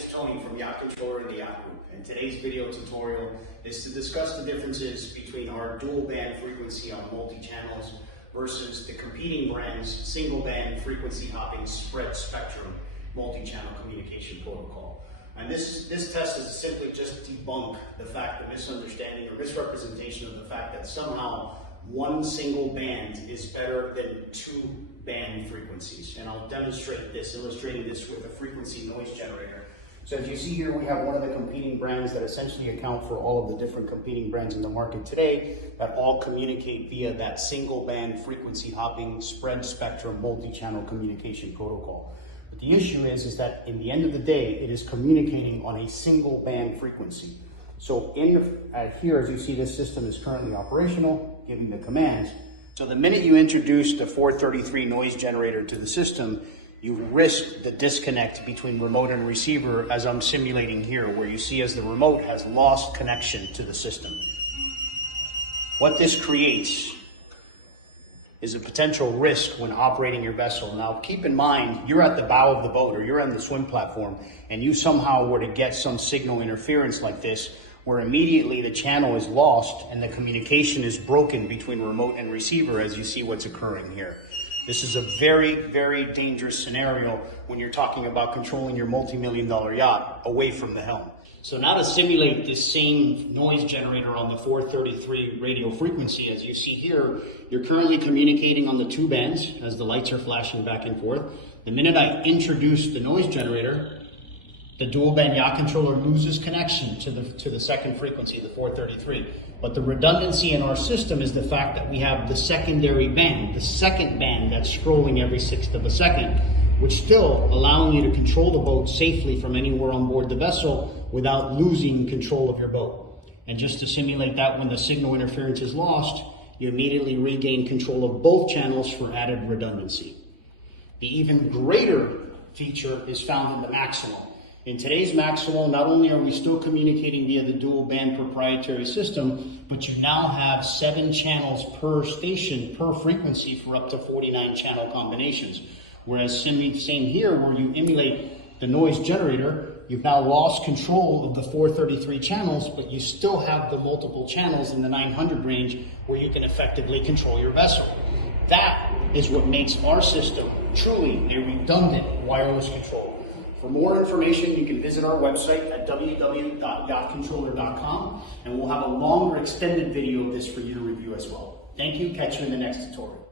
is Tony from Yacht Controller and the Yacht Group, and today's video tutorial is to discuss the differences between our dual band frequency on multi-channels versus the competing brand's single band frequency hopping spread spectrum multi-channel communication protocol. And this test is simply just debunk the fact, the misunderstanding or misrepresentation of the fact that somehow one single band is better than two band frequencies. And I'll demonstrate this, illustrating this with a frequency noise generator. So as you see here, we have one of the competing brands that essentially account for all of the different competing brands in the market today that all communicate via that single band frequency hopping spread spectrum multi-channel communication protocol. But the issue is that in the end of the day, it is communicating on a single band frequency. So here, as you see, this system is currently operational, giving the commands. So the minute you introduce the 433 noise generator to the system, you risk the disconnect between remote and receiver, as I'm simulating here, where you see as the remote has lost connection to the system. What this creates is a potential risk when operating your vessel. Now, keep in mind, you're at the bow of the boat or you're on the swim platform, and you somehow were to get some signal interference like this, where immediately the channel is lost and the communication is broken between remote and receiver, as you see what's occurring here. This is a very, very dangerous scenario when you're talking about controlling your multi-million-dollar yacht away from the helm. So now to simulate this same noise generator on the 433 radio frequency, as you see here, you're currently communicating on the two bands as the lights are flashing back and forth. The minute I introduce the noise generator, the dual band yacht controller loses connection to the second frequency, the 433. But the redundancy in our system is the fact that we have the secondary band, the second band that's scrolling every 1/6 of a second, which still allowing you to control the boat safely from anywhere on board the vessel without losing control of your boat. And just to simulate that, when the signal interference is lost, you immediately regain control of both channels for added redundancy. The even greater feature is found in the maximum. In today's Maximo, not only are we still communicating via the dual band proprietary system, but you now have 7 channels per station, per frequency, for up to 49 channel combinations. Whereas same here, where you emulate the noise generator, you've now lost control of the 433 channels, but you still have the multiple channels in the 900 range where you can effectively control your vessel. That is what makes our system truly a redundant wireless control. For more information, you can visit our website at www.yachtcontroller.com, and we'll have a longer extended video of this for you to review as well. Thank you. Catch you in the next tutorial.